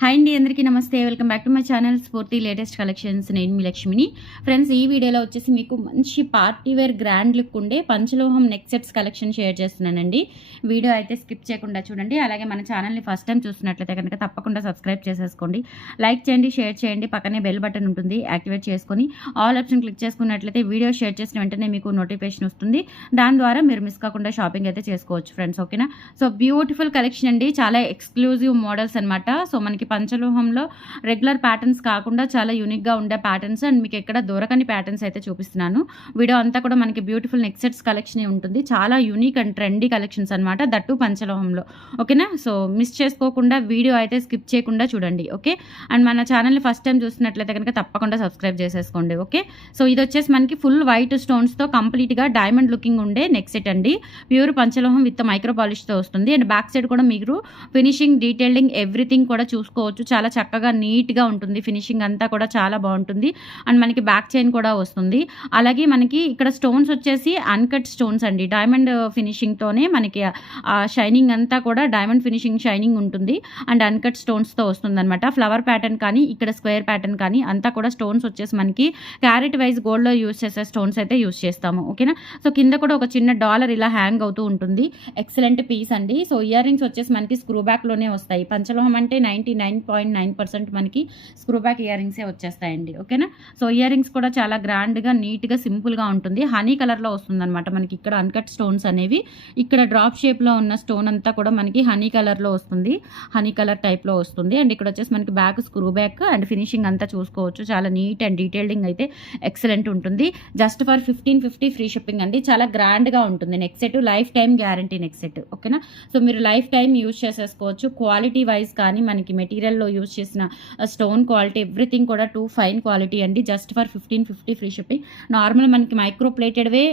Hi అండి, అందరికీ నమస్తే. Welcome back to my channel స్ఫూర్తి లేటెస్ట్ కలెక్షన్స్. నేను మీ లక్ష్మిని. ఫ్రెండ్స్, ఈ వీడియోలో వచ్చేసి మీకు మంచి పార్టీ వేర్ గ్రాండ్ లుక్ ఉండే పంచలోహం నెక్ సెట్స్ కలెక్షన్ షేర్ చేస్తున్నానండి. వీడియో అయితే స్కిప్ చేయకుండా చూడండి. అలాగే మన ఛానల్ని ఫస్ట్ టైం చూస్తున్నట్లయితే కనుక తప్పకుండా సబ్స్క్రైబ్ చేసేసుకోండి. లైక్ చేయండి, షేర్ చేయండి. పక్కనే బెల్ బటన్ ఉంటుంది, యాక్టివేట్ చేసుకొని ఆల్ ఆప్షన్ క్లిక్ చేసుకున్నట్లయితే వీడియో షేర్ చేసిన వెంటనే మీకు నోటిఫికేషన్ వస్తుంది. దాని ద్వారా మీరు మిస్ కాకుండా షాపింగ్ అయితే చేసుకోవచ్చు ఫ్రెండ్స్. ఓకేనా? సో బ్యూటిఫుల్ కలెక్షన్ అండి, చాలా ఎక్స్క్లూజివ్ మోడల్స్ అనమాట. సో మనకి పంచలోహంలో రెగ్యులర్ ప్యాటర్న్స్ కాకుండా చాలా యూనిక్గా ఉండే ప్యాటర్న్స్ అండ్ మీకు ఎక్కడ దొరకని ప్యాటర్న్స్ అయితే చూపిస్తున్నాను. వీడియో అంతా కూడా మనకి బ్యూటిఫుల్ నెక్ సెట్స్ కలెక్షన్ ఉంటుంది. చాలా యూనిక్ అండ్ ట్రెండీ కలెక్షన్స్ అనమాట, దట్టు పంచలోహంలో. ఓకేనా? సో మిస్ చేసుకోకుండా వీడియో అయితే స్కిప్ చేయకుండా చూడండి. ఓకే? అండ్ మన ఛానల్ని ఫస్ట్ టైం చూస్తున్నట్లయితే కనుక తప్పకుండా సబ్స్క్రైబ్ చేసేసుకోండి. ఓకే? సో ఇది వచ్చేసి మనకి ఫుల్ వైట్ స్టోన్స్తో కంప్లీట్గా డైమండ్ లుకింగ్ ఉండే నెక్ సెట్ అండి. ప్యూర్ పంచలోహం విత్ మైక్రో పాలిష్తో వస్తుంది. అండ్ బ్యాక్ సైడ్ కూడా మీరు ఫినిషింగ్, డీటెయిలింగ్ ఎవ్రీథింగ్ కూడా చూసుకోవచ్చు. చాలా చక్కగా నీట్గా ఉంటుంది. ఫినిషింగ్ అంతా కూడా చాలా బాగుంటుంది. అండ్ మనకి బ్యాక్ చైన్ కూడా వస్తుంది. అలాగే మనకి ఇక్కడ స్టోన్స్ వచ్చేసి అన్కట్ స్టోన్స్ అండి. డైమండ్ ఫినిషింగ్తోనే మనకి షైనింగ్ అంతా కూడా డైమండ్ ఫినిషింగ్ షైనింగ్ ఉంటుంది. అండ్ అన్కట్ స్టోన్స్తో వస్తుంది అనమాట. ఫ్లవర్ ప్యాటర్న్ కానీ ఇక్కడ స్క్వేర్ ప్యాటర్న్ కానీ అంతా కూడా స్టోన్స్ వచ్చేసి మనకి క్యారెట్ వైజ్ గోల్డ్లో యూజ్ చేసే స్టోన్స్ అయితే యూజ్ చేస్తాము. ఓకేనా? సో కింద కూడా ఒక చిన్న డాలర్ ఇలా హ్యాంగ్ అవుతూ ఉంటుంది. ఎక్సలెంట్ పీస్ అండి. సో ఇయర్ రింగ్స్ వచ్చేసి మనకి స్క్రూ బ్యాక్లోనే వస్తాయి. పంచలోహం అంటే 99.9% మనకి స్క్రూ బ్యాక్ ఇయర్ రింగ్సే వచ్చేస్తాయండి. ఓకేనా? సో ఇయర్ రింగ్స్ కూడా చాలా గ్రాండ్గా, నీట్గా, సింపుల్గా ఉంటుంది. హనీ కలర్లో వస్తుంది అనమాట. మనకి ఇక్కడ అన్కట్ స్టోన్స్ అనేవి ఇక్కడ డ్రాప్ షేప్లో ఉన్న స్టోన్ అంతా కూడా మనకి హనీ కలర్లో వస్తుంది. హనీ కలర్ టైప్లో వస్తుంది. అండ్ ఇక్కడ వచ్చేసి మనకి back screw back and finishing అంతా చూసుకోవచ్చు. చాలా నీట్ అండ్ డీటెయిలింగ్ అయితే ఎక్సలెంట్ ఉంటుంది. జస్ట్ ఫర్ 1550 ఫ్రీ షిప్పింగ్ అండి. చాలా గ్రాండ్గా ఉంటుంది neck set. Life time guarantee neck set. ఓకేనా? సో మీరు లైఫ్ టైం యూజ్ చేసేసుకోవచ్చు. క్వాలిటీ వైజ్ కానీ మనకి మెటీరియల్లో యూజ్ చేసిన స్టోన్ క్వాలిటీ ఎవ్రీథింగ్ కూడా ఫైన్ క్వాలిటీ అండి. Just for 1550 free shipping. Normal మనకి మైక్రో ప్లేటెడ్వే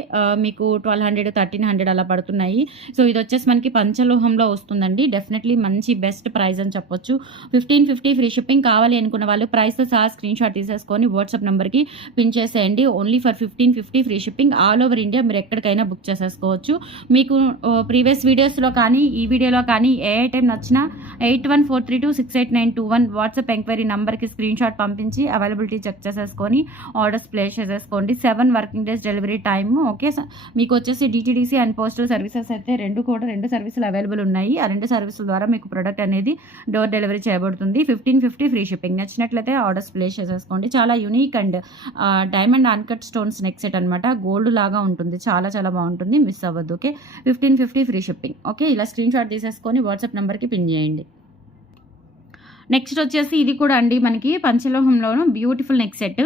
మీకు 1200, 1300 అలా పడుతున్నాయి. సో ఇది వచ్చేసి మనకి పంచలోహంలో వస్తుందండి. డెఫినెట్లీ మంచి బెస్ట్ ప్రైస్ అని చెప్పొచ్చు. 1550 ఫ్రీ షిప్పింగ్. కావాలి అనుకున్న వాళ్ళు ప్రైస్తో సహా స్క్రీన్ షాట్ తీసేసుకొని వాట్సాప్ నెంబర్కి పిన్ చేసేయండి. Only for 1550 free shipping. All over India మీరు ఎక్కడికైనా బుక్ చేసేసుకోవచ్చు. మీకు ప్రీవియస్ వీడియోస్లో కానీ ఈ వీడియోలో కానీ ఏ ఐటెం నచ్చినా 8143268921 వాట్సాప్ ఎంక్వైరీ నెంబర్కి స్క్రీన్ షాట్ పంపించి అవైలబిలిటీ చెక్ చేసేసుకొని ఆర్డర్స్ ప్లేస్ చేసేసుకోండి. 7 working days delivery time. Okay? మీకు వచ్చేసి డిటీడీసీ అండ్ పోస్టల్ సర్వీసెస్ అయితే రెండు సర్వీసులు అవైలబుల్ ఉన్నాయి. ఆ 2 సర్వీసుల ద్వారా మీకు ప్రొడక్ట్ అనేది డోర్ డెలివరీ చేయబడుతుంది. 1550 ఫ్రీ షిప్పింగ్. నచ్చినట్లయితే ఆర్డర్స్ ప్లేస్ చేసేసుకోండి. చాలా unique and diamond uncut stones neck set అనమాట. గోల్డ్ లాగా ఉంటుంది. చాలా చాలా బాగుంటుంది. మిస్ అవ్వద్దు. ఓకే? 1550 free shipping. ఓకే? ఇలా స్క్రీన్ షాట్ తీసేసుకొని వాట్సాప్ నెంబర్కి పిన్ చేయండి. నెక్స్ట్ వచ్చేసి ఇది కూడా అండి మనకి పంచలోహంలోను బ్యూటిఫుల్ నెక్ సెట్.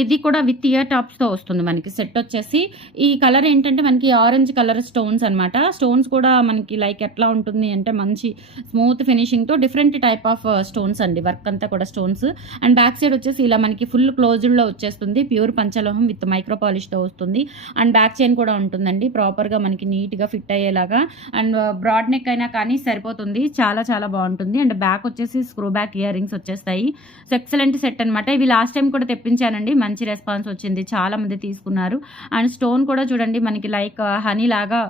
ఇది కూడా విత్ ఇయర్ టాప్స్తో వస్తుంది. మనకి సెట్ వచ్చేసి ఈ కలర్ ఏంటంటే మనకి ఆరెంజ్ కలర్ స్టోన్స్ అనమాట. స్టోన్స్ కూడా మనకి లైక్ ఎట్లా ఉంటుంది అంటే మంచి స్మూత్ ఫినిషింగ్తో డిఫరెంట్ టైప్ ఆఫ్ స్టోన్స్ అండి. వర్క్ అంతా కూడా స్టోన్స్. అండ్ బ్యాక్ సైడ్ వచ్చేసి ఇలా మనకి ఫుల్ క్లోజ్డ్లో వచ్చేస్తుంది. ప్యూర్ పంచలోహం విత్ మైక్రో పాలిష్తో వస్తుంది. అండ్ బ్యాక్ చైన్ కూడా ఉంటుందండి. ప్రాపర్గా మనకి నీట్గా ఫిట్ అయ్యేలాగా. అండ్ బ్రాడ్ నెక్ అయినా కానీ సరిపోతుంది. చాలా చాలా బాగుంటుంది. అండ్ బ్యాక్ వచ్చేసి స్క్రూ బ్యాక్ ఇయర్ రింగ్స్ వచ్చేస్తాయి. సో ఎక్సలెంట్ సెట్ అనమాట. ఇవి లాస్ట్ టైం కూడా తెప్పించానండి. మంచి రెస్పాన్స్ వచ్చింది. చాలా మంది తీసుకున్నారు. అండ్ స్టోన్ కూడా చూడండి మనకి లైక్ హనీ లాగా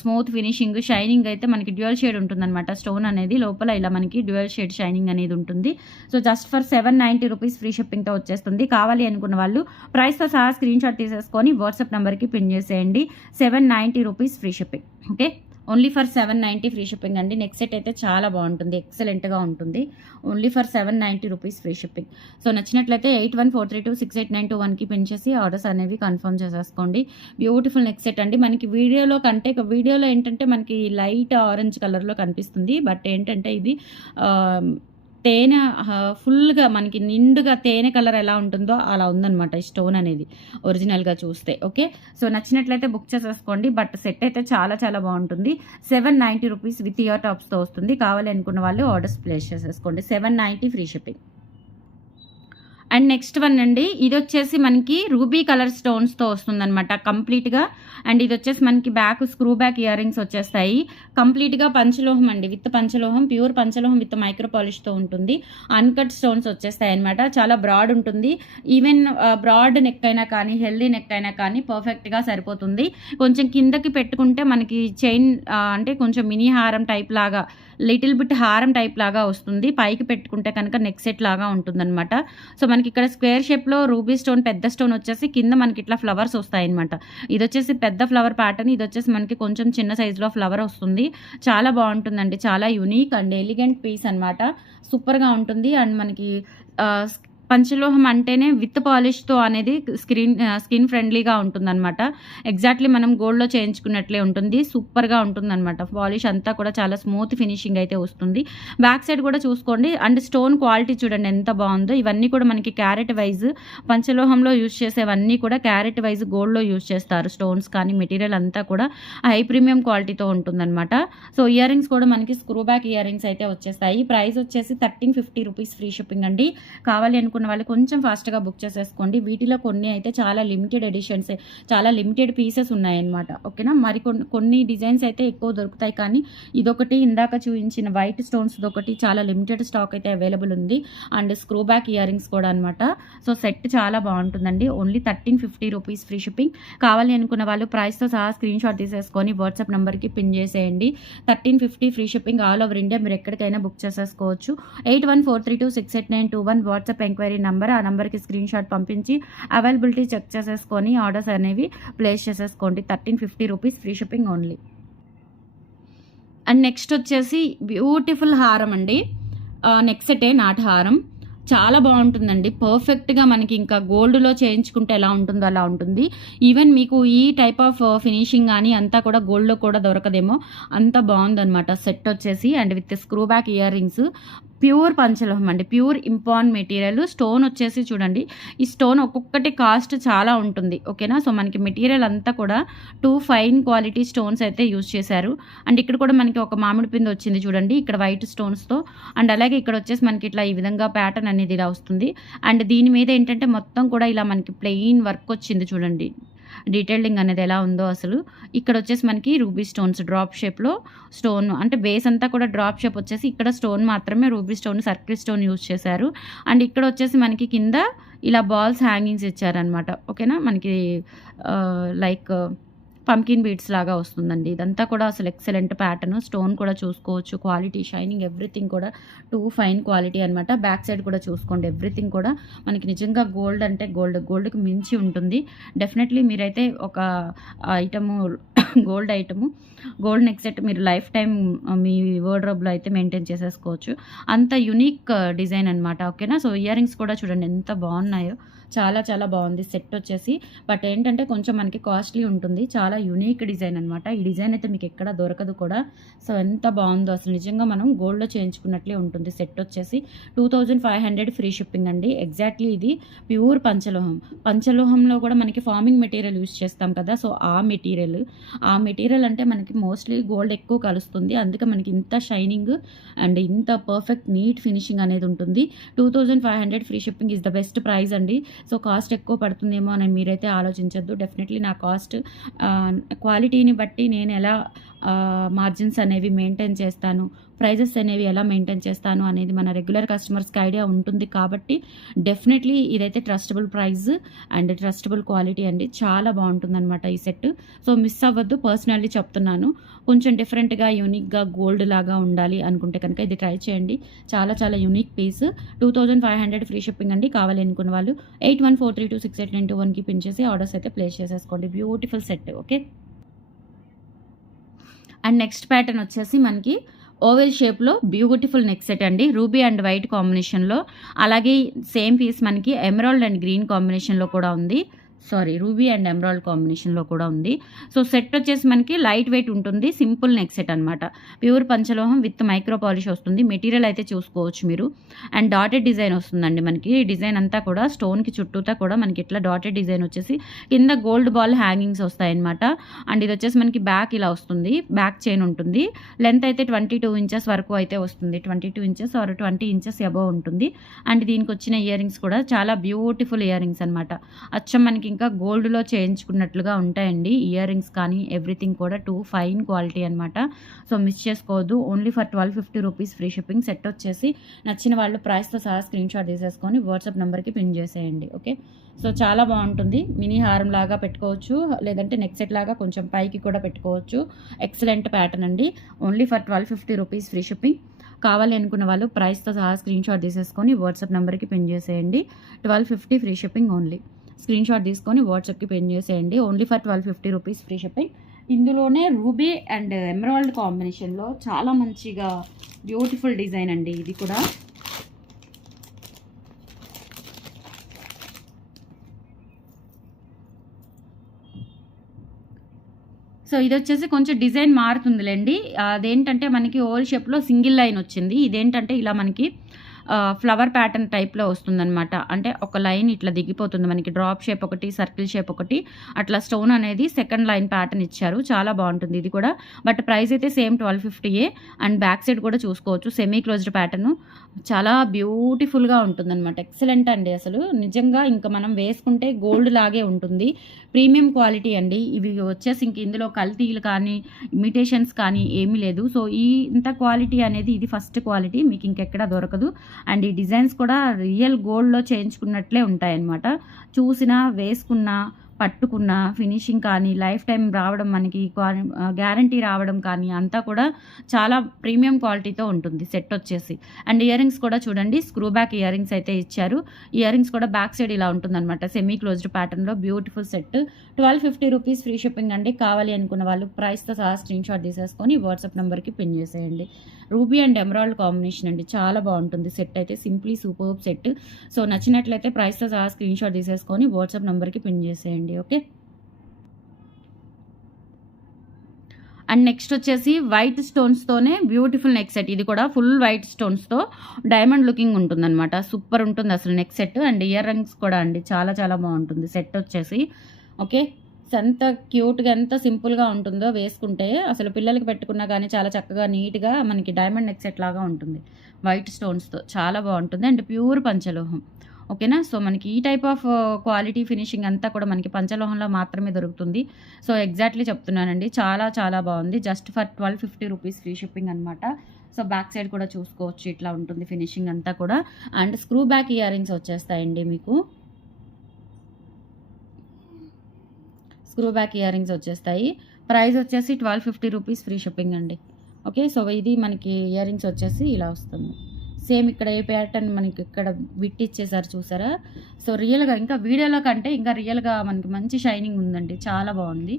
స్మూత్ ఫినిషింగ్, షైనింగ్ అయితే మనకి డ్యూయల్ షేడ్ ఉంటుందన్నమాట. స్టోన్ అనేది లోపల ఇలా మనకి డ్యూయల్ షేడ్ షైనింగ్ అనేది ఉంటుంది. So just for 790 rupees free షిప్పింగ్తో వచ్చేస్తుంది. కావాలి అనుకున్న వాళ్ళు ప్రైస్తో సహా స్క్రీన్ షాట్ తీసేసుకొని వాట్సాప్ నెంబర్కి పిన్ చేసేయండి. 790 rupees free shipping. Okay? Only for 790 free shipping అండి. నెక్స్ట్ సెట్ అయితే చాలా బాగుంటుంది. ఎక్సలెంట్గా ఉంటుంది. Only for 790 rupees free shipping. So నచ్చినట్లయితే 8143268921కి పిన్ చేసి ఆర్డర్స్ అనేవి కన్ఫర్మ్ చేసేసుకోండి. బ్యూటిఫుల్ నెక్ సెట్ అండి. మనకి వీడియోలో ఏంటంటే మనకి లైట్ ఆరెంజ్ కలర్లో కనిపిస్తుంది. బట్ ఏంటంటే ఇది తేనె ఫుల్గా మనకి నిండుగా తేనె కలర్ ఎలా ఉంటుందో అలా ఉందన్నమాట ఈ స్టోన్ అనేది ఒరిజినల్గా చూస్తే. ఓకే? సో నచ్చినట్లయితే బుక్ చేసేసుకోండి. బట్ సెట్ అయితే చాలా చాలా బాగుంటుంది. 790 రూపీస్ విత్ ఇయర్ టాప్స్తో వస్తుంది. కావాలి అనుకున్న వాళ్ళు ఆర్డర్స్ ప్లేస్ చేసేసుకోండి. 790 free shipping. And next one అండి, ఇది వచ్చేసి మనకి రూబీ కలర్ స్టోన్స్తో వస్తుందన్నమాట కంప్లీట్గా. అండ్ ఇది వచ్చేసి మనకి back screw back ear rings వచ్చేస్తాయి. కంప్లీట్గా పంచలోహం అండి, విత్ పంచలోహం, ప్యూర్ పంచలోహం విత్ మైక్రో పాలిష్తో ఉంటుంది. అన్కట్ స్టోన్స్ వచ్చేస్తాయి అనమాట. చాలా బ్రాడ్ ఉంటుంది. ఈవెన్ బ్రాడ్ నెక్ అయినా కానీ హెల్దీ నెక్ అయినా కానీ పర్ఫెక్ట్గా సరిపోతుంది. కొంచెం కిందకి పెట్టుకుంటే మనకి చైన్ అంటే కొంచెం మినీ హారం టైప్ లాగా లిటిల్ బిట్ హారం టైప్ లాగా వస్తుంది. పైకి పెట్టుకుంటే కనుక నెక్ సెట్ లాగా ఉంటుందన్నమాట. సో మనకి ఇక్కడ స్క్వేర్ షేప్లో రూబీ స్టోన్ పెద్ద స్టోన్ వచ్చేసి కింద మనకి ఇట్లా ఫ్లవర్స్ వస్తాయన్నమాట. ఇది వచ్చేసి పెద్ద ఫ్లవర్ ప్యాటర్న్, ఇది వచ్చేసి మనకి కొంచెం చిన్న సైజులో ఫ్లవర్ వస్తుంది. చాలా బాగుంటుందండి, చాలా యూనిక్ అండ్ ఎలిగెంట్ పీస్ అనమాట. సూపర్గా ఉంటుంది. అండ్ మనకి పంచలోహం అంటేనే విత్ పాలిష్తో అనేది స్కిన్ ఫ్రెండ్లీగా ఉంటుందన్నమాట. ఎగ్జాక్ట్లీ మనం గోల్డ్లో చేయించుకున్నట్లే ఉంటుంది. సూపర్గా ఉంటుందన్నమాట. పాలిష్ అంతా కూడా చాలా స్మూత్ ఫినిషింగ్ అయితే వస్తుంది. బ్యాక్ సైడ్ కూడా చూసుకోండి. అండ్ స్టోన్ క్వాలిటీ చూడండి ఎంత బాగుందో. ఇవన్నీ కూడా మనకి క్యారెట్ వైజ్ పంచలోహంలో యూజ్ చేసేవన్నీ కూడా క్యారెట్ వైజ్ గోల్డ్లో యూజ్ చేస్తారు. స్టోన్స్ కానీ మెటీరియల్ అంతా కూడా హై ప్రీమియం క్వాలిటీతో ఉంటుందన్నమాట. సో ఇయర్ రింగ్స్ కూడా మనకి స్క్రూ బ్యాక్ ఇయర్ రింగ్స్ అయితే వచ్చేస్తాయి. ప్రైస్ వచ్చేసి 1350 రూపీస్ ఫ్రీ షిప్పింగ్ అండి. కావాలి అనుకున్న వాళ్ళు కొంచెం ఫాస్ట్గా బుక్ చేసేసుకోండి. వీటిలో కొన్ని అయితే చాలా లిమిటెడ్ ఎడిషన్స్, చాలా లిమిటెడ్ పీసెస్ ఉన్నాయన్నమాట. ఓకేనా, మరి కొన్ని డిజైన్స్ అయితే ఎక్కువ దొరుకుతాయి, కానీ ఇదొకటి ఇందాక చూపించిన వైట్ స్టోన్స్ ఒకటి చాలా లిమిటెడ్ స్టాక్ అయితే అవైలబుల్ ఉంది. And screw back ear rings కూడా అనమాట. సో సెట్ చాలా బాగుంటుందండి. Only 1350 rupees free shipping. కావాలి అనుకున్న వాళ్ళు ప్రైస్తో సహా స్క్రీన్ షాట్ తీసేసుకొని వాట్సాప్ నెంబర్కి పిన్ చేసేయండి. 1350 free shipping all over India. మీరు ఎక్కడికైనా బుక్ చేసేసుకోవచ్చు. 8143268921 వాట్సాప్ ఎంక్వైరీ నెంబర్. ఆ నెంబర్కి స్క్రీన్ షాట్ పంపించి అవైలబిలిటీ చెక్ చేసేసుకొని ఆర్డర్స్ అనేవి ప్లేస్ చేసేసుకోండి. 1350 rupees free shipping only. And next వచ్చేసి బ్యూటిఫుల్ హారం అండి. నెక్ సెటే నాట్ హారం. చాలా బాగుంటుందండి. పర్ఫెక్ట్గా మనకి ఇంకా గోల్డ్లో చేయించుకుంటే ఎలా ఉంటుందో అలా ఉంటుంది. ఈవెన్ మీకు ఈ టైప్ ఆఫ్ ఫినిషింగ్ కానీ అంతా కూడా గోల్డ్లో కూడా దొరకదేమో, అంత బాగుందన్నమాట సెట్ వచ్చేసి. And with screw back ear rings. Pure పంచలోహం అండి, ప్యూర్ ఇంపార్న్ మెటీరియల్. స్టోన్ వచ్చేసి చూడండి, ఈ స్టోన్ ఒక్కొక్కటి కాస్ట్ చాలా ఉంటుంది. ఓకేనా, సో మనకి మెటీరియల్ అంతా కూడా 2 ఫైన్ క్వాలిటీ స్టోన్స్ అయితే యూజ్ చేశారు. అండ్ ఇక్కడ కూడా మనకి ఒక మామిడి పిండి వచ్చింది చూడండి, ఇక్కడ వైట్ స్టోన్స్తో. అండ్ అలాగే ఇక్కడ వచ్చేసి మనకి ఇట్లా ఈ విధంగా ప్యాటర్న్ అనేది ఇలా వస్తుంది. అండ్ దీని మీద ఏంటంటే మొత్తం కూడా ఇలా మనకి ప్లెయిన్ వర్క్ వచ్చింది చూడండి. డీటెయిలింగ్ అనేది ఎలా ఉందో అసలు. ఇక్కడ వచ్చేసి మనకి రూబీ స్టోన్స్ డ్రాప్ షేప్లో స్టోన్, అంటే బేస్ అంతా కూడా డ్రాప్ షేప్ వచ్చేసి ఇక్కడ స్టోన్ మాత్రమే ruby stone, circle stone use చేశారు. అండ్ ఇక్కడ వచ్చేసి మనకి కింద ఇలా బాల్స్ హ్యాంగింగ్స్ ఇచ్చారనమాట. ఓకేనా, మనకి లైక్ పంకిన్ బీడ్స్ లాగా వస్తుందండి. ఇదంతా కూడా అసలు ఎక్సలెంట్ ప్యాటర్న్. స్టోన్ కూడా చూసుకోవచ్చు, క్వాలిటీ షైనింగ్ ఎవ్రీథింగ్ కూడా 2 ఫైన్ క్వాలిటీ అనమాట. బ్యాక్ సైడ్ కూడా చూసుకోండి, ఎవ్రీథింగ్ కూడా మనకి నిజంగా గోల్డ్ అంటే గోల్డ్కి మించి ఉంటుంది. డెఫినెట్లీ మీరైతే ఒక ఐటము గోల్డ్ నెక్ సెట్ మీరు లైఫ్ టైం మీ వార్డ్రోబ్లో అయితే మెయింటైన్ చేసేసుకోవచ్చు. అంత యునిక్ డిజైన్ అనమాట. ఓకేనా, సో ఇయర్ రింగ్స్ కూడా చూడండి ఎంత బాగున్నాయో. చాలా చాలా బాగుంది సెట్ వచ్చేసి. బట్ ఏంటంటే కొంచెం మనకి కాస్ట్లీ ఉంటుంది. చాలా యూనిక్ డిజైన్ అనమాట. ఈ డిజైన్ అయితే మీకు ఎక్కడ దొరకదు కూడా. సో ఎంత బాగుందో అసలు, నిజంగా మనం గోల్డ్లో చేయించుకున్నట్లే ఉంటుంది. సెట్ వచ్చేసి 2500 ఫ్రీ షిప్పింగ్ అండి. ఎగ్జాక్ట్లీ ఇది ప్యూర్ పంచలోహంలో కూడా మనకి ఫార్మింగ్ మెటీరియల్ యూస్ చేస్తాం కదా. సో ఆ మెటీరియల్ అంటే మనకి మోస్ట్లీ గోల్డ్ ఎక్కువ కలుస్తుంది. అందుకే మనకి ఇంత షైనింగ్ అండ్ ఇంత పర్ఫెక్ట్ నీట్ ఫినిషింగ్ అనేది ఉంటుంది. 2500 free shipping is the best price అండి. సో కాస్ట్ ఎక్కువ పడుతుందేమో అని మీరైతే ఆలోచించద్దు. డెఫినెట్లీ నా కాస్ట్ క్వాలిటీని బట్టి నేను ఎలా మార్జిన్స్ అనేవి మెయింటైన్ చేస్తాను, ప్రైజెస్ అనేవి ఎలా మెయింటైన్ చేస్తాను అనేది మన రెగ్యులర్ కస్టమర్స్కి ఐడియా ఉంటుంది. కాబట్టి డెఫినెట్లీ ఇదైతే trustable price and trustable quality అండి. చాలా బాగుంటుందన్నమాట ఈ సెట్. సో మిస్ అవ్వద్దు, పర్సనల్లీ చెప్తున్నాను. కొంచెం డిఫరెంట్గా యూనిక్గా గోల్డ్ లాగా ఉండాలి అనుకుంటే కనుక ఇది ట్రై చేయండి. చాలా చాలా యూనిక్ పీస్. 2500 ఫ్రీ షిప్పింగ్ అండి. కావాలి అనుకున్న వాళ్ళు 8143268921కి పిన్ చేసి ఆర్డర్స్ అయితే ప్లేస్ చేసేసుకోండి. Beautiful set. Okay, and next pattern వచ్చేసి మనకి ఓవెల్ షేప్లో బ్యూటిఫుల్ నెక్ సెట్ అండి. రూబీ అండ్ వైట్ కాంబినేషన్లో, అలాగే సేమ్ పీస్ మనకి ఎమరాల్డ్ అండ్ గ్రీన్ కాంబినేషన్లో కూడా ఉంది. రూబీ అండ్ ఎమరాల్డ్ కాంబినేషన్లో కూడా ఉంది. సో సెట్ వచ్చేసి మనకి లైట్ వెయిట్ ఉంటుంది. సింపుల్ నెక్ సెట్ అనమాట. ప్యూర్ పంచలోహం విత్ మైక్రో పాలిష్ వస్తుంది. మెటీరియల్ అయితే చూసుకోవచ్చు మీరు. అండ్ డాటెడ్ డిజైన్ వస్తుందండి మనకి. డిజైన్ అంతా కూడా స్టోన్కి చుట్టూతా కూడా మనకి ఇట్లా డాటెడ్ డిజైన్ వచ్చేసి కింద గోల్డ్ బాల్ హ్యాంగింగ్స్ వస్తాయన్నమాట. అండ్ ఇది వచ్చేసి మనకి బ్యాక్ ఇలా వస్తుంది, బ్యాక్ చైన్ ఉంటుంది. లెంత్ అయితే 22 ఇంచెస్ వరకు అయితే వస్తుంది. 22 ఇంచెస్ ఆర్ 20 ఇంచెస్ అబవ్ ఉంటుంది. అండ్ దీనికి వచ్చిన ఇయర్ రింగ్స్ కూడా చాలా బ్యూటిఫుల్ ఇయర్ రింగ్స్ అనమాట. అచ్చం మనకి మనకి ఇంకా గోల్డ్లో చేయించుకున్నట్లుగా ఉంటాయండి. ఇయర్ రింగ్స్ కానీ ఎవ్రీథింగ్ కూడా ఫైన్ క్వాలిటీ అనమాట. సో మిస్ చేసుకోవద్దు. Only for 1250 rupees free shipping. Set వచ్చేసి నచ్చిన వాళ్ళు ప్రైస్తో సహా స్క్రీన్ షాట్ తీసేసుకొని వాట్సాప్ నెంబర్కి పిన్ చేసేయండి. ఓకే, సో చాలా బాగుంటుంది. మినీ హారం లాగా పెట్టుకోవచ్చు, లేదంటే నెక్ సెట్ లాగా కొంచెం పైకి కూడా పెట్టుకోవచ్చు. ఎక్సలెంట్ ప్యాటర్న్ అండి. Only for 1250 rupees free shipping. కావాలి అనుకున్న వాళ్ళు ప్రైస్తో సహా స్క్రీన్ షాట్ తీసేసుకొని వాట్సాప్ నెంబర్కి పిన్ చేసేయండి. 1250 free shipping only. Screen shot తీసుకొని వాట్సాప్కి పిన్ చేసేయండి. Only for 1250 rupees free shipping. ఇందులోనే రూబీ అండ్ ఎమరాల్డ్ కాంబినేషన్లో చాలా మంచిగా బ్యూటిఫుల్ డిజైన్ అండి ఇది కూడా. సో ఇది వచ్చేసి కొంచెం డిజైన్ మారుతుందిలేండి. అదేంటంటే మనకి ఓవల్ షేప్లో సింగిల్ లైన్ వచ్చింది. ఇదేంటంటే ఇలా మనకి ఫ్లవర్ ప్యాటర్న్ టైప్లో వస్తుందన్నమాట. అంటే ఒక లైన్ ఇట్లా దిగిపోతుంది మనకి. డ్రాప్ షేప్ ఒకటి, సర్కిల్ షేప్ ఒకటి, అట్లా స్టోన్ అనేది సెకండ్ లైన్ ప్యాటర్న్ ఇచ్చారు. చాలా బాగుంటుంది ఇది కూడా. బట్ ప్రైస్ అయితే సేమ్ 1250. అండ్ బ్యాక్ సైడ్ కూడా చూసుకోవచ్చు, సెమీ క్లోజ్డ్ ప్యాటర్న్. చాలా బ్యూటిఫుల్గా ఉంటుందన్నమాట. ఎక్సలెంట్ అండి అసలు నిజంగా. ఇంకా మనం వేసుకుంటే గోల్డ్ లాగే ఉంటుంది. ప్రీమియం క్వాలిటీ అండి ఇవి వచ్చేసి. ఇంక ఇందులో కల్తీలు కానీ ఇమిటేషన్స్ కానీ ఏమీ లేదు. సో ఈ ఇంత క్వాలిటీ అనేది ఇది ఫస్ట్ క్వాలిటీ, మీకు ఇంకెక్కడా దొరకదు. అండ్ ఈ డిజైన్స్ కూడా రియల్ గోల్డ్లో చేయించుకున్నట్లే ఉంటాయన్నమాట. చూసినా, వేసుకున్నా, పట్టుకున్న ఫినిషింగ్ కానీ లైఫ్ టైం రావడం, మనకి గ్యారంటీ రావడం కానీ అంతా కూడా చాలా ప్రీమియం క్వాలిటీతో ఉంటుంది సెట్ వచ్చేసి. అండ్ ఇయర్ రింగ్స్ కూడా చూడండి, స్క్రూ బ్యాక్ ఇయర్ రింగ్స్ అయితే ఇచ్చారు. ఇయర్ రింగ్స్ కూడా బ్యాక్ సైడ్ ఇలా ఉంటుందన్నమాట, సెమీ క్లోజ్డ్ ప్యాటర్న్లో. Beautiful set. 1250 rupees free shipping అండి. కావాలి అనుకున్న వాళ్ళు ప్రైస్తో సహా స్క్రీన్ షాట్ తీసేసుకొని వాట్సాప్ నెంబర్కి పిన్ చేసేయండి. రూబీ అండ్ ఎమరాల్డ్ కాంబినేషన్ అండి, చాలా బాగుంటుంది సెట్ అయితే. Simply superb set. సో నచ్చినట్లయితే ప్రైస్తో సహా స్క్రీన్ షాట్ తీసేసుకొని వాట్సాప్ నెంబర్కి పిన్ చేసేయండి. ఓకే, అండ్ నెక్స్ట్ వచ్చేసి వైట్ స్టోన్స్తోనే బ్యూటిఫుల్ నెక్ సెట్. ఇది కూడా ఫుల్ వైట్ స్టోన్స్తో డైమండ్ లుకింగ్ ఉంటుందన్నమాట. సూపర్ ఉంటుంది అసలు neck set. And ear rings కూడా అండి చాలా చాలా బాగుంటుంది సెట్ వచ్చేసి. ఓకే, ఎంత క్యూట్గా, ఎంత సింపుల్గా ఉంటుందో వేసుకుంటే. అసలు పిల్లలకి పెట్టుకున్నా కానీ చాలా చక్కగా నీట్గా మనకి డైమండ్ నెక్ సెట్ లాగా ఉంటుంది వైట్ స్టోన్స్తో. చాలా బాగుంటుంది. అండ్ ప్యూర్ పంచలోహం. ఓకేనా, సో మనకి ఈ టైప్ ఆఫ్ క్వాలిటీ ఫినిషింగ్ అంతా కూడా మనకి పంచలోహంలో మాత్రమే దొరుకుతుంది. సో ఎగ్జాక్ట్లీ చెప్తున్నానండి, చాలా చాలా బాగుంది. Just for 1250 rupees free shipping అనమాట. సో బ్యాక్ సైడ్ కూడా చూసుకోవచ్చు, ఇట్లా ఉంటుంది ఫినిషింగ్ అంతా కూడా. And screw back ear rings వచ్చేస్తాయండి మీకు. స్క్రూ బ్యాక్ ఇయర్ రింగ్స్ వచ్చేస్తాయి. ప్రైస్ వచ్చేసి 1250 రూపీస్ ఫ్రీ షిప్పింగ్ అండి. ఓకే, సో ఇది మనకి ఇయర్ రింగ్స్ వచ్చేసి ఇలా వస్తుంది. సేమ్ ఇక్కడ ఏ ప్యాటర్న్ మనకి ఇక్కడ విట్ ఇచ్చేసారు చూసారా. సో రియల్గా ఇంకా వీడియోలో కంటే ఇంకా రియల్గా మనకి మంచి షైనింగ్ ఉందండి, చాలా బాగుంది.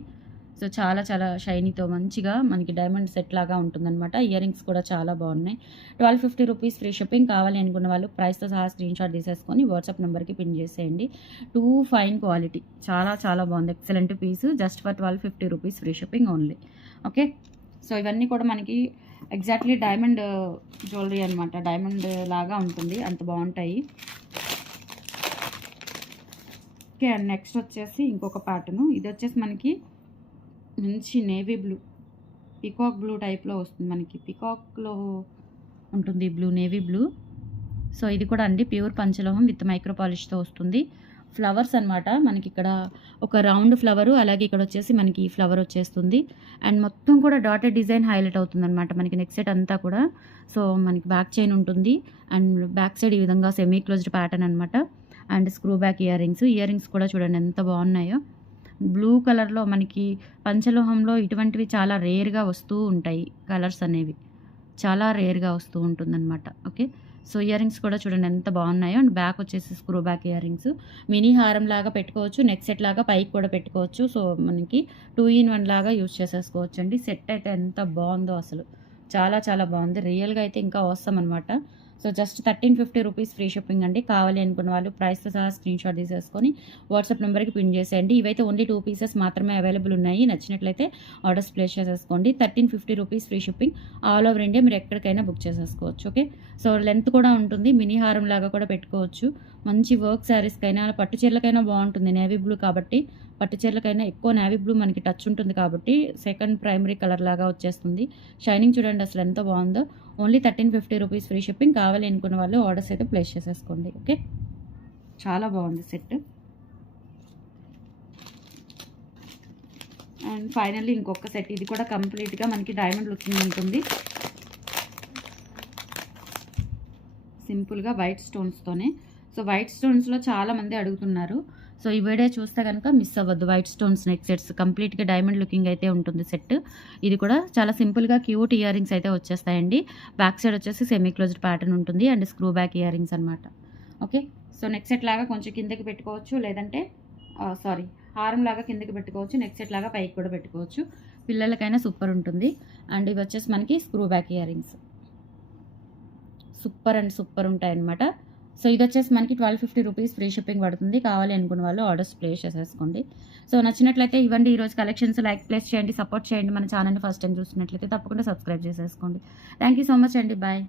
సో చాలా చాలా షైనీతో మంచిగా మనకి డైమండ్ సెట్ లాగా ఉంటుందన్నమాట. ఇయర్ రింగ్స్ కూడా చాలా బాగున్నాయి. 1250 రూపీస్ ఫ్రీ షిప్పింగ్. కావాలి అనుకున్న వాళ్ళు ప్రైస్తో సహా స్క్రీన్ షాట్ తీసేసుకొని వాట్సాప్ నెంబర్కి పిన్ చేసేయండి. ఫైన్ క్వాలిటీ, చాలా చాలా బాగుంది. Excellent piece. Just for 1250 rupees free shipping only. Okay, so ఇవన్నీ కూడా మనకి ఎగ్జాక్ట్లీ డైమండ్ జ్యువెలరీ అనమాట. డైమండ్ లాగా ఉంటుంది, అంత బాగుంటాయి. ఓకే, అండ్ నెక్స్ట్ వచ్చేసి ఇంకొక ప్యాటర్ను. ఇది వచ్చేసి మనకి మంచి నేవీ బ్లూ, పికాక్ బ్లూ టైప్లో వస్తుంది మనకి. పికాక్లో ఉంటుంది బ్లూ, నేవీ బ్లూ. సో ఇది కూడా అండి ప్యూర్ పంచలోహం విత్ మైక్రో పాలిష్తో వస్తుంది. ఫ్లవర్స్ అనమాట మనకి. ఇక్కడ ఒక రౌండ్ ఫ్లవరు, అలాగే ఇక్కడ వచ్చేసి మనకి ఈ ఫ్లవర్ వచ్చేస్తుంది. అండ్ మొత్తం కూడా డాటెడ్ డిజైన్ హైలైట్ అవుతుంది అనమాట మనకి నెక్ సెట్ అంతా కూడా. సో మనకి బ్యాక్ చైన్ ఉంటుంది. అండ్ బ్యాక్ సైడ్ ఈ విధంగా సెమీ క్లోజ్డ్ ప్యాటర్న్ అనమాట. And screw back ear rings. Ear rings కూడా చూడండి ఎంత బాగున్నాయో. బ్లూ కలర్లో మనకి పంచలోహంలో ఇటువంటివి చాలా రేర్గా వస్తూ ఉంటాయి. కలర్స్ అనేవి చాలా రేర్గా వస్తూ ఉంటుందన్నమాట. ఓకే, సో ఇయర్ రింగ్స్ కూడా చూడండి ఎంత బాగున్నాయో. అండ్ బ్యాక్ వచ్చేసి screw back ear rings. Mini హారం లాగా పెట్టుకోవచ్చు, నెక్ సెట్ లాగా పైకి కూడా పెట్టుకోవచ్చు. సో మనకి 2-in-1 లాగా యూజ్ చేసేసుకోవచ్చు అండి. సెట్ అయితే ఎంత బాగుందో అసలు, చాలా చాలా బాగుంది. రియల్గా అయితే ఇంకా అవసరం అనమాట. So just 1350 rupees free shipping అండి. కావాలి అనుకున్న వాళ్ళు ప్రైస్తో సహా స్క్రీన్ షాట్ తీసేసుకొని వాట్సాప్ నెంబర్కి పిన్ చేసేయండి. ఇవైతే ఓన్లీ 2 పీసెస్ మాత్రమే అవైలబుల్ ఉన్నాయి. నచ్చినట్లయితే ఆర్డర్స్ ప్లేస్ చేసేసుకోండి. 1350 rupees free shipping. All over India మీరు ఎక్కడికైనా బుక్ చేసేసుకోవచ్చు. ఓకే, సో లెంత్ కూడా ఉంటుంది, మినీ హారం లాగా కూడా పెట్టుకోవచ్చు. మంచి వర్క్ శారీస్కైనా, పట్టు చీరలకైనా బాగుంటుంది. నేవీ బ్లూ కాబట్టి పట్టు చీరలకైనా ఎక్కువ నేవీ బ్లూ మనకి టచ్ ఉంటుంది కాబట్టి సెకండ్ ప్రైమరీ కలర్ లాగా వచ్చేస్తుంది. షైనింగ్ చూడండి అసలు ఎంత బాగుందో. Only 1350 rupees free shipping. కావాలి అనుకున్న వాళ్ళు ఆర్డర్స్ అయితే ప్లేస్ చేసేసుకోండి. ఓకే, చాలా బాగుంది సెట్. అండ్ ఫైనల్లీ ఇంకొక సెట్, ఇది కూడా కంప్లీట్గా మనకి డైమండ్ లుకింగ్ ఉంటుంది. సింపుల్గా వైట్ స్టోన్స్తోనే. సో వైట్ స్టోన్స్లో చాలామంది అడుగుతున్నారు. సో ఈ వీడియో చూస్తే కనుక మిస్ అవ్వద్దు. వైట్ స్టోన్స్ నెక్ సెట్స్ కంప్లీట్గా డైమండ్ లుకింగ్ అయితే ఉంటుంది సెట్. ఇది కూడా చాలా సింపుల్గా క్యూట్ ఇయర్ రింగ్స్ అయితే వచ్చేస్తాయండి. బ్యాక్ సైడ్ వచ్చేసి సెమీ క్లోజ్డ్ ప్యాటర్న్ ఉంటుంది and screw back ear rings అనమాట. ఓకే, సో నెక్ సెట్ లాగా కొంచెం కిందకి పెట్టుకోవచ్చు, లేదంటే హారం లాగా కిందకి పెట్టుకోవచ్చు, నెక్ సెట్ లాగా పైకి కూడా పెట్టుకోవచ్చు. పిల్లలకైనా సూపర్ ఉంటుంది. అండ్ ఇవి వచ్చేసి మనకి screw back ear rings super ఉంటాయన్నమాట. సో ఇది వచ్చేసి మనకి 1250 రూపీస్ ఫ్రీ షిప్పింగ్ పడుతుంది. కావాలి అనుకున్న వాళ్ళు ఆర్డర్స్ ప్లేస్ చేసేసుకోండి. సో నచ్చినట్లయితే ఇవ్వండి ఈరోజు కలెక్షన్స్, లైక్ ప్లేస్ చేయండి, సపోర్ట్ చేయండి. మన ఛానల్ని ఫస్ట్ టైం చూస్తున్నట్లయితే తప్పకుండా సబ్స్క్రైబ్ చేసేసుకోండి. థ్యాంక్ యూ సో మచ్ అండి. బాయ్.